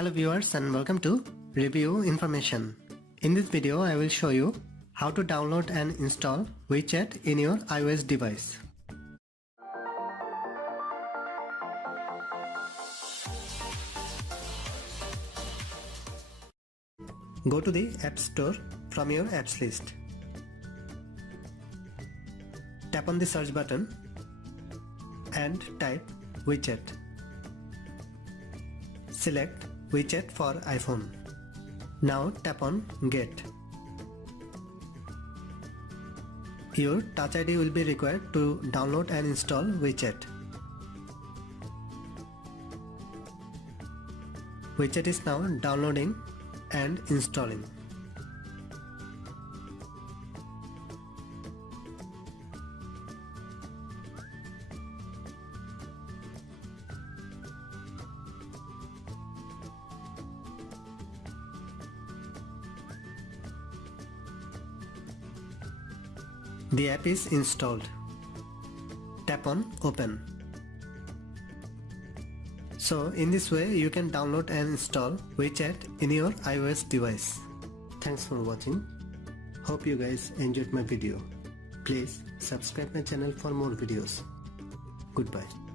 Hello viewers and welcome to Review Information. In this video I will show you how to download and install Wechat in your iOS device. Go to the App Store from your apps list. Tap on the search button and type Wechat. Select Wechat for iPhone. Now tap on Get. Your Touch ID will be required to download and install Wechat. Wechat is now downloading and installing. The app is installed. Tap on Open. So in this way you can download and install Wechat in your iOS device. Thanks for watching. Hope you guys enjoyed my video. Please subscribe my channel for more videos. Goodbye.